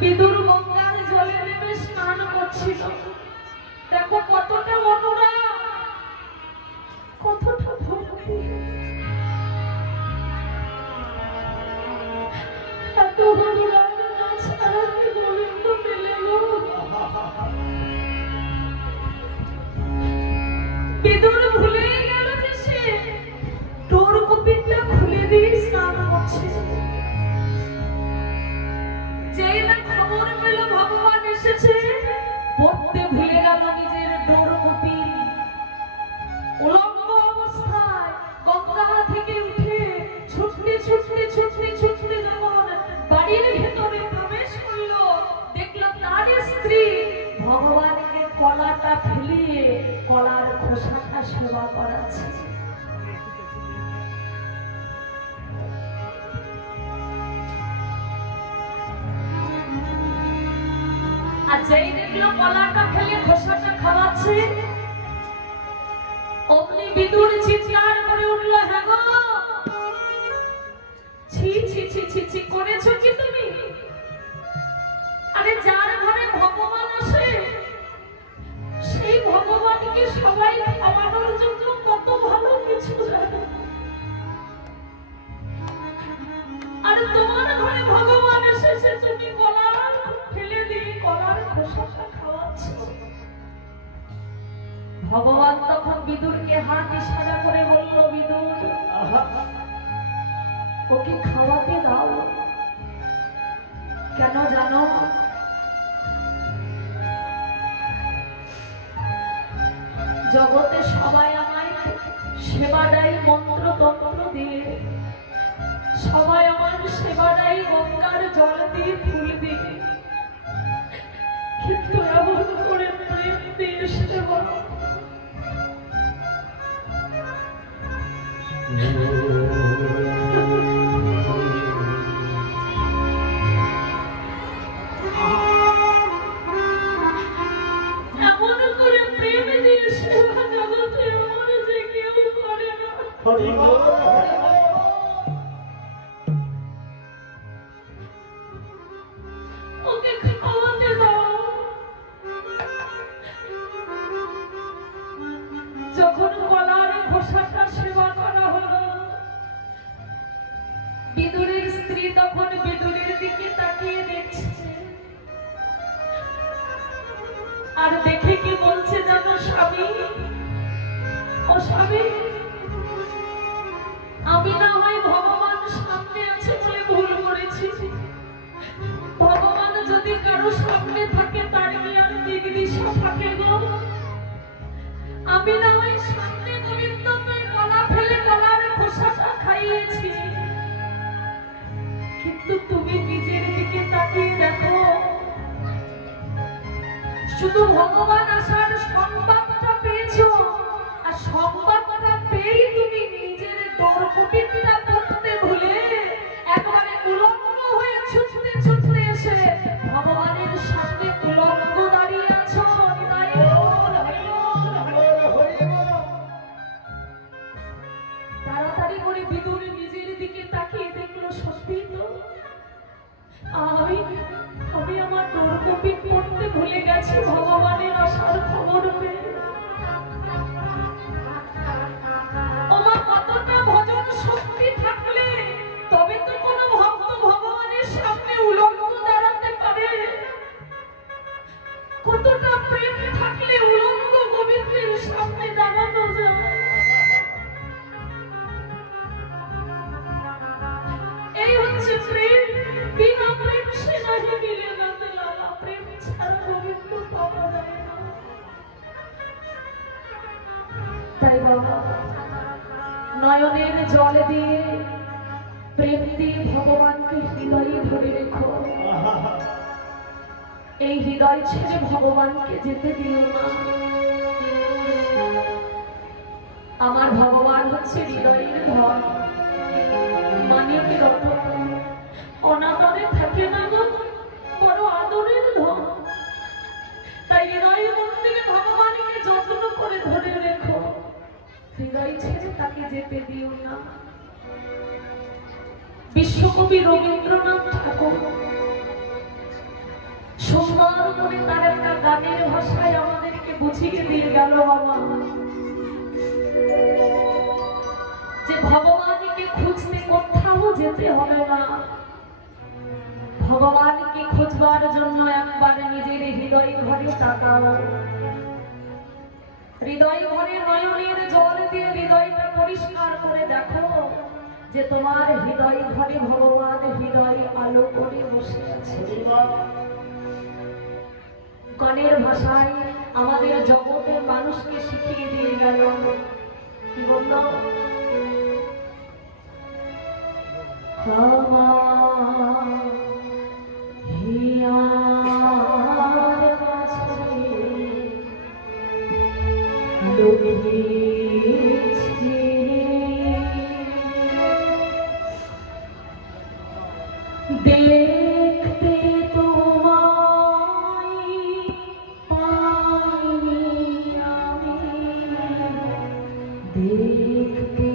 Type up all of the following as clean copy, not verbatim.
বিদুর গঙ্গার জলে নেমে স্নান করছিল। দেখো কতটা অনুরাগ, কতটা ভক্তি, এত অনুরাগ না ছাড়া কি গোবিন্দ পেলে গো। বিদুর ভুলে গেল যে সে ডোর কপিটা খুলে দিয়ে স্নান করছে। যেই না খবর পেল ভগবান এসেছে, পড়তে ভুলে গেল নিজের ডোর কপি। উলঙ্গ অবস্থায় গঙ্গা থেকে উঠে ছুটতে ছুটতে ছুটতে ছুটতে যখন বাড়ির ভেতরে প্রবেশ করল, দেখলো তার স্ত্রী ভগবানকে কলাটা ফেলিয়ে কলার খোসাটা সেবা করাচ্ছে। আর যেই দেখলো কলাটা ফেলে খোসাটা খাওয়াচ্ছে, অমনি বিদুর চিৎকার করে উঠল, হ্যাঁ গো, ছি ছি ছি ছি ছি করেছো কি তুমি? আরে যার ঘরে ভগবান আসে সেই ভগবানকে সবাই খাওয়ানোর জন্য কত ভালো কিছু জানে। আর তোমার ঘরে ভগবান এসেছে, তুমি কলার ফেলে দিয়ে কলার খোসাটা খাওয়াচ্ছ। ভগবান তখন বিদুরকে হাত ইশারা করে বলল, বিদুর, ওকে খাওয়াতে দাও। কেন জানো? জগতে সবাই আমায় সেবাদায়ী মন্ত্র তন্ত্র দিয়ে, সবাই আমার সেবাদায়ী গঙ্গার জল দিয়ে ফুল দিয়ে, কিন্তু এমন করে প্রেম দিয়ে সেবা ওকে খাওয়াতে দাও। যখন কলার খোসাটা সেবা করা হলো, বিদুরের স্ত্রী তখন বিদুরের দিকে তাকিয়ে দেখছে, আর দেখে কি বলছে জানো? স্বামী, ও স্বামী, আমি না হয় ভগবান সামনে আছে বলে ভুল করেছি। ভগবান যদি কারো সামনে থাকে তার কি আর দিক দিশা থাকে গো? আমি না হয় সামনে গোবিন্দকে কলা ফেলে কলার খোসাটা খাইয়েছি, কিন্তু তুমি নিজের দিকে তাকিয়ে দেখো, শুধু ভগবান আসার সংবাদটা পেয়েছো, আর সংবাদটা পেয়েই তুমি নিজের দরপটিটা করতে ভুলে একবারে উলঙ্গ হয়ে ছুটতে ছুটতে এসে ভগবানের সামনে উলঙ্গ দাঁড়িয়ে আছো। তাড়াতাড়ি করে বিদুর নিজের দিকে তাকিয়ে দেখলো, সত্যি তো আমি আমার দরপটি পড়তে ভুলে গেছি ভগবানের আসার খবর পেয়ে। আমার কতটা ভজন শক্তি থাকলে তবে তো কোনো ভক্ত ভগবানের সামনে উলঙ্গ দাঁড়াতে পারে। কতটা প্রেম থাকলে উলঙ্গ গোবিন্দের সামনে দাঁড়ানো যায়। এই হচ্ছে প্রেম। বিনা প্রেম সে নাহি মিলে না লালা, প্রেম ছাড়া গোবিন্দ পাওয়া যায় না। তাই বাবা, নয়নের জল দিয়ে প্রেম দিয়ে ভগবানকে হৃদয়ে ধরে রেখো। এই হৃদয় ছেড়ে ভগবানকে যেতে দিও না। আমার ভগবান হচ্ছে হৃদয়ের ধন, মানিক রতন, অনাদরে থাকে না গো, বড় আদরের ধন। তাই হৃদয় মন্দিরে ভগবানকে যত্ন করে ধরে রেখো, হৃদয় ছেড়ে তাকে যেতে দিও না। বিশ্বকবি রবীন্দ্রনাথ ঠাকুর সুন্দর করে তার একটা গানের ভাষায় আমাদেরকে বুঝিয়ে দিয়ে গেল বাবা, যে ভগবানকে খুঁজতে কোথাও যেতে হবে না। ভগবানকে খুঁজবার জন্য একবার নিজের হৃদয় ঘরে তাকাও। হৃদয় ঘরে নয়নের জল দিয়ে হৃদয়টা পরিষ্কার করে দেখো যে তোমার হৃদয় ঘরে ভগবান হৃদয় আলো করে বসে আছে। গানের ভাষায় আমাদের জগতের মানুষকে শিখিয়ে দিয়ে গেল, কি বলল? হিয়ার মাঝে লুকিয়েছি দেখতে তোমায় পাইনি আমি, দেখতে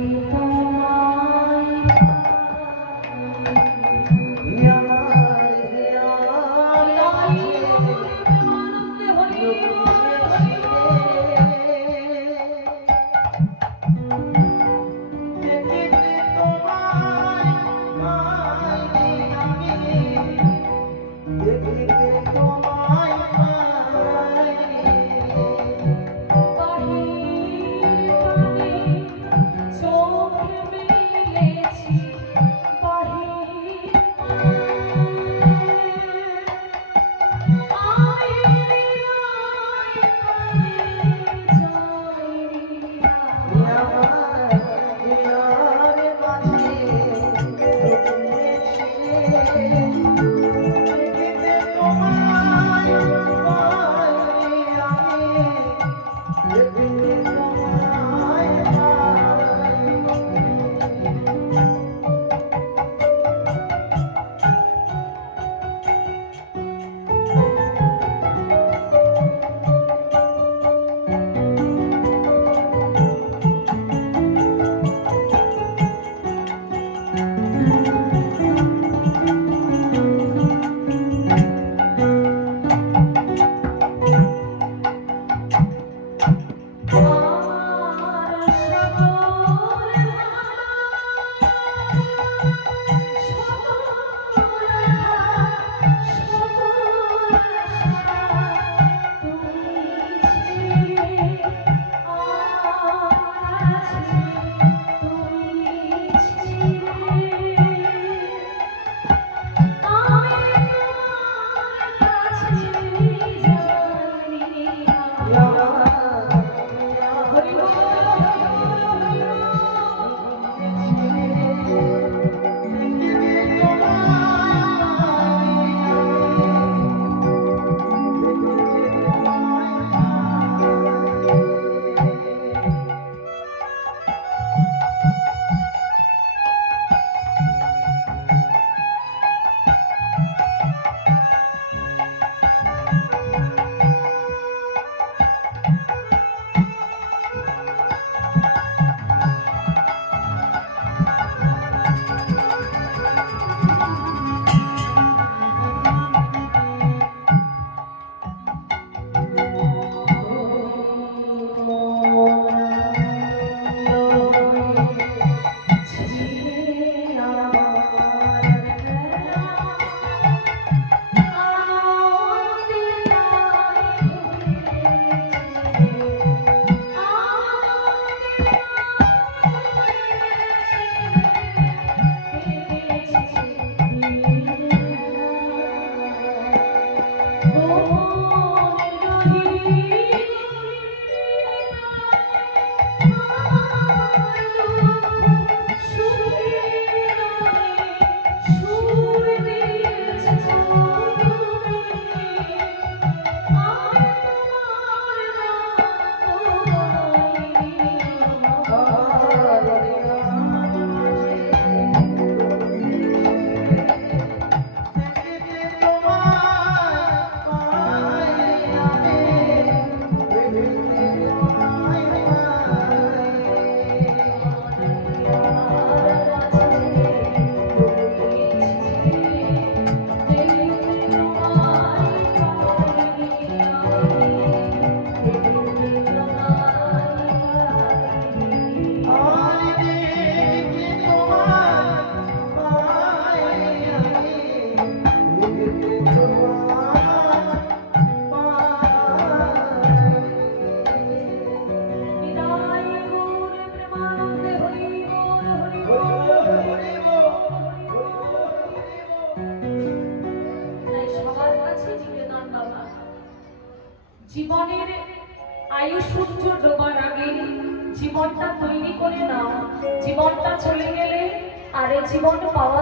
সবার কাছে নিবেদন বাবা, জীবনের আয়ু সূর্য ডোবার আগে জীবনটা তৈরি করে নাও। জীবনটা চলে গেলে আর এই জীবন পাওয়া